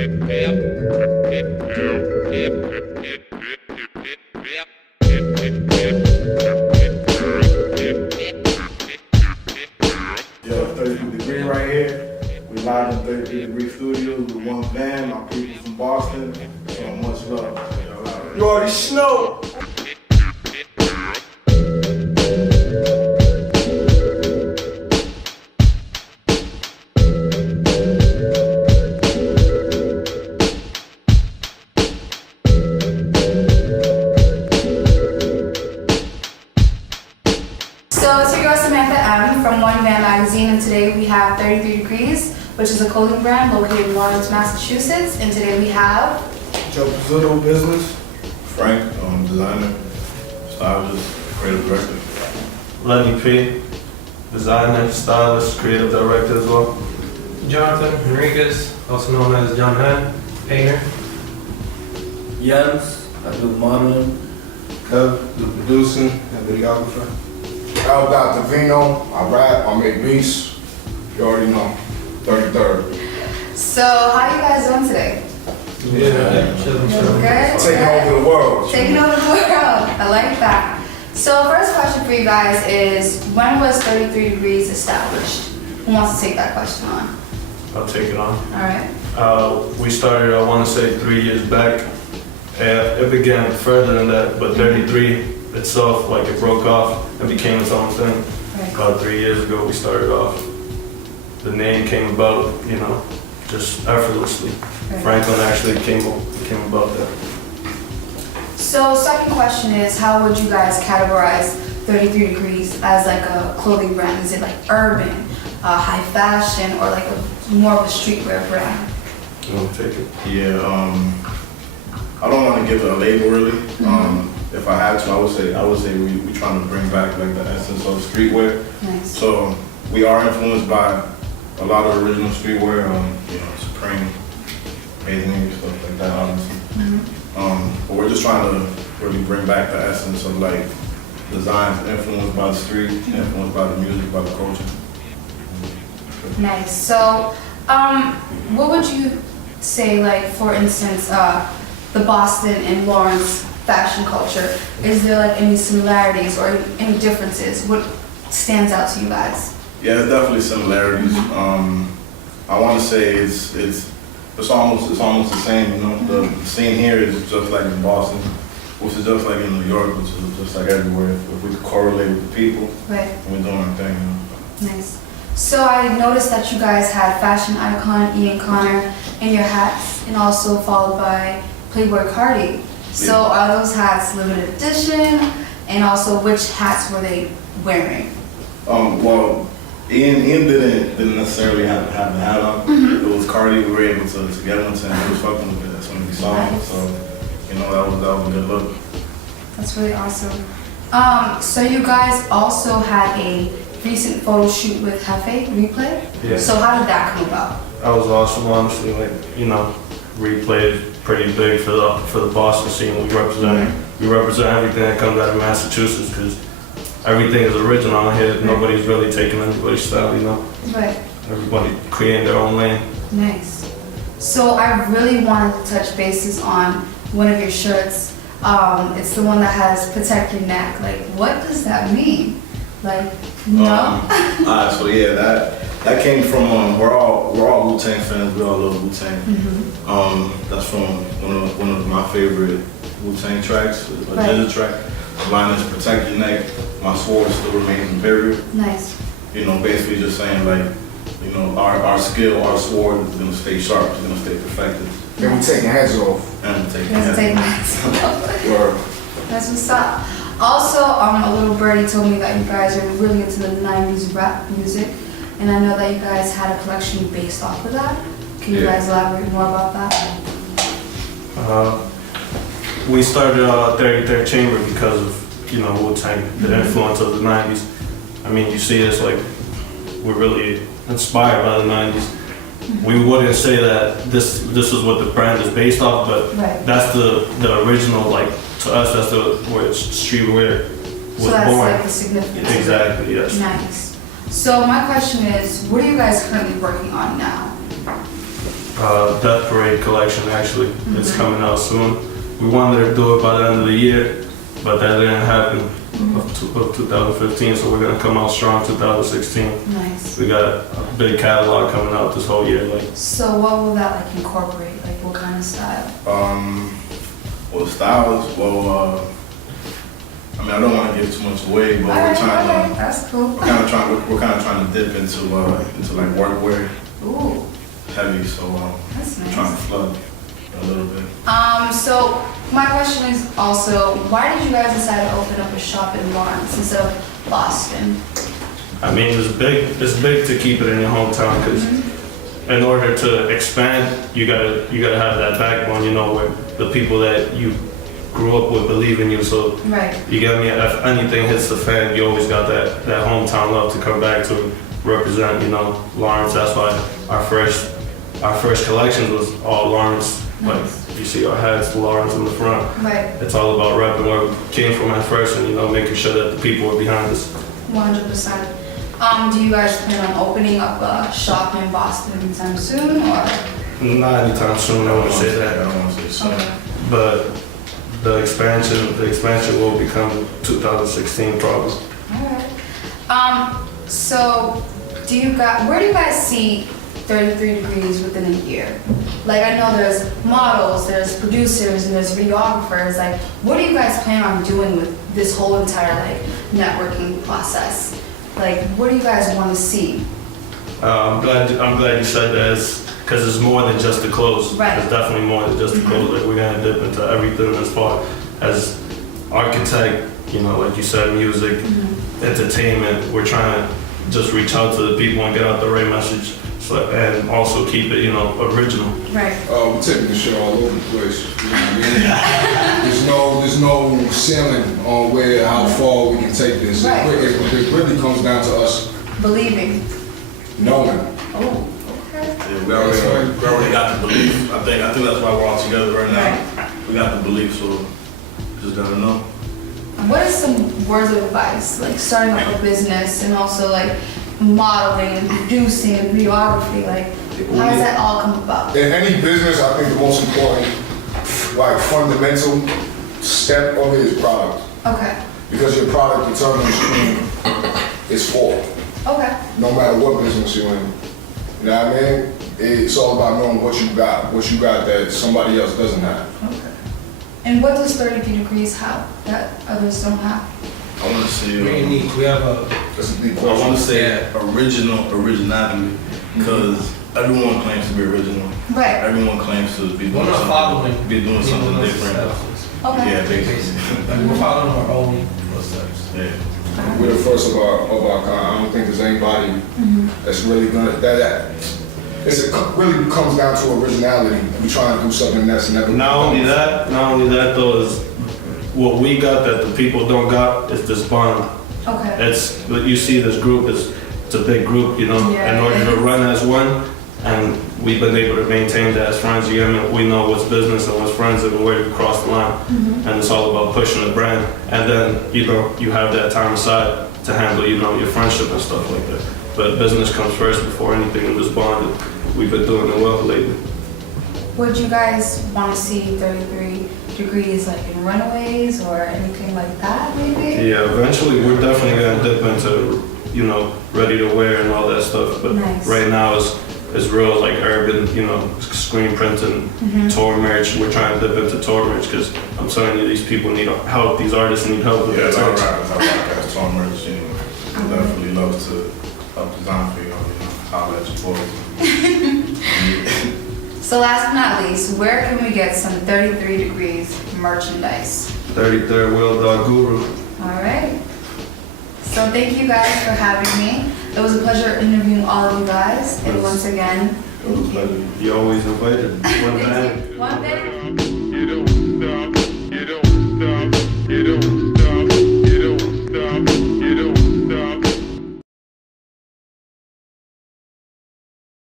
Yo, 33 Degree right here. We live in 33 Degree Studios with OneVan, my people from Boston. So much love. You already know. So it's your girl Samantha M from OneVan magazine, and today we have 33 Degrees, which is a clothing brand located in Lawrence, Massachusetts. And today we have Joe Pizzuto, business. Frank, designer, stylist, creative director. Lenny P, designer, stylist, creative director as well. Jonathan Henriquez, also known as John Han, painter. Jens, I do modeling. Kev, the producing and videographer. El Vino, I rap, I make beats. You already know. 33rd. So how you guys doing today? Chilling. Good? Taking over the world. Taking over the world. I like that. So first question for you guys is, when was 33 Degrees established? Who wants to take that question on? I'll take it on. All right. We started, I want to say 3 years back. It began further than that, but 33 itself, like it broke off and became its own thing. Right. About 3 years ago we started off. The name came about, just effortlessly. Right. Franklin actually came about that. So second question is, how would you guys categorize 33 Degrees as like a clothing brand? Is it like urban, high fashion, or like more of a streetwear brand? You want to take it? Yeah, I don't want to give it a label really. If I had to, I would say we trying to bring back like the essence of streetwear. Nice. So we are influenced by a lot of original streetwear, Supreme, Amazing, stuff like that, obviously. But we're just trying to really bring back the essence of like designs influenced by the street, influenced by the music, by the culture. Nice. So, what would you say, like, for instance, the Boston and Lawrence fashion culture? Is there like any similarities or any differences? What stands out to you guys? Yeah, there's definitely similarities. I want to say it's almost the same. The scene here is just like in Boston, which is just like in New York, which is just like everywhere. If we could correlate with the people, Right. we're doing our thing. Nice. So I noticed that you guys had fashion icon Ian Connor in your hats, and also followed by Playboy Cardi. So are those hats limited edition? And also, which hats were they wearing? Well, Ian didn't necessarily have the hat on. It was Cardi. We were able to get him, and he was fucking with it. That's when we saw him. Nice. So that was a good look. That's really awesome. So you guys also had a recent photo shoot with Hefe Replay. Yeah. So how did that come about? That was awesome, honestly. Replay is pretty big for the Boston scene. We represent everything that comes out of Massachusetts because everything is original here. Nobody's really taking anybody's style, Right. Everybody creating their own lane. Nice. So I really wanted to touch bases on one of your shirts. It's the one that has "Protect Your Neck." Like, what does that mean? Like, no. Alright, so yeah, that came from we're all Wu-Tang fans. We all love Wu-Tang. That's from one of my favorite Wu-Tang tracks, a Ginger track. Mine is "Protect Your Neck. My sword still remains imperial." Nice. Basically just saying like, our skill, our sword is gonna stay sharp. It's gonna stay perfected. Then we taking heads off. And we're taking Let's take that. that. Word. That's what's up. Also, a little birdie told me that you guys are really into the 90s rap music, and I know that you guys had a collection based off of that. Can you guys elaborate more about that? We started 33rd Chamber because of, Wu-Tang, the influence of the 90s. I mean, you see us like, we're really inspired by the 90s. We wouldn't say that this is what the brand is based off, but Right. that's the original, like, to us, that's where streetwear was So that's born. like the significance. Exactly, yes. Nice. So my question is, what are you guys currently working on now? Death Parade collection, actually. It's coming out soon. We wanted to do it by the end of the year, but that didn't happen of 2015, so we're gonna come out strong 2016. Nice. We got a big catalog coming out this whole year. Like, So what will that like incorporate? Like what kind of style? Well, styles, I mean, I don't want to give too much away, but we're trying to, That's cool. we're kind of trying to dip into like workwear, Ooh, heavy, so that's I'm trying to nice. flood a little bit. So my question is also, why did you guys decide to open up a shop in Lawrence instead of Boston? I mean, it's big to keep it in your hometown because in order to expand, you gotta have that backbone, you know, where the people that you grew up with believe in you. So Right. you get me? If anything hits the fan, you always got that hometown love to come back to represent, you know, Lawrence. That's why our first collection was all Lawrence. Like you see our hats, Lawrence in the front. Right. It's all about repping where we came from at first, and you know, making sure that the people are behind us. 100%. Do you guys plan on opening up a shop in Boston anytime soon, or? Not anytime soon, I wouldn't say I that. don't want to say so. Okay. But the expansion will become 2016 probably. Alright. So where do you guys see 33 Degrees within a year? Like I know there's models, there's producers, and there's videographers. Like, what do you guys plan on doing with this whole entire like networking process? Like, what do you guys want to see? I'm glad you said that, because it's more than just the clothes. Right. It's definitely more than just the clothes. Like we're gonna dip into everything as far as architect, you know, like you said, music, entertainment. We're trying to just reach out to the people and get out the right message, and also keep it, you know, original. Right. We're taking the shit all over the place. You know what I mean? There's no ceiling on how far we can take this. Right. It really comes down to us Believing. knowing. Oh. Okay. Yeah, we already got the belief. I think that's why we're all together right now. We got the belief, so just gotta know. And what are some words of advice, like starting up a business and also like modeling and producing and videography? Like, how does that all come about? In any business, I think the most important, like fundamental step of it is product. Okay. Because your product determines who it's for. Okay. No matter what business you're in. You know what I mean? It's all about knowing what you got that somebody else doesn't have. Okay. And what does 33 Degrees have that others don't have? I want to see. We're unique. We have a That's a big I want question. to say originality, because everyone claims to be original. Right. Everyone claims to be we're doing not following something anyone else's different. steps. Okay. Yeah, basically. Basically, like we're following our own footsteps. Yeah. We're the first of our kind. I don't think there's anybody that's really gonna really comes down to originality. We trying to do something that's never. Not only that though, is what we got that the people don't got is this bond. Okay. It's, you see this group it's a big group, you know, Yeah, in order it to is. run as one, and we've been able to maintain that as friends. You know, we know what's business and what's friends and where to cross the line. And it's all about pushing the brand. And then, you know, you have that time aside to handle, you know, your friendship and stuff like that. But business comes first before anything in this bond. We've been doing it well lately. Would you guys want to see 33 Degrees like in Runaways or anything like that maybe? Yeah, eventually we're definitely gonna dip into, you know, ready to wear and all that stuff. But Nice. right now it's real like urban, you know, screen printing, tour merch. We're trying to dip into tour merch because I'm telling you, these people need help. These artists need help with Yeah, that. our rappers, our podcast, Tom Merch, you know, definitely love to help design for you, you know, holler at your boys. So last but not least, where can we get some 33 Degrees merchandise? 33rd Wheel Dog Guru. All right. So thank you guys for having me. It was a pleasure interviewing all of you guys. And once again, It was a pleasure. You always invited. thank you. One day.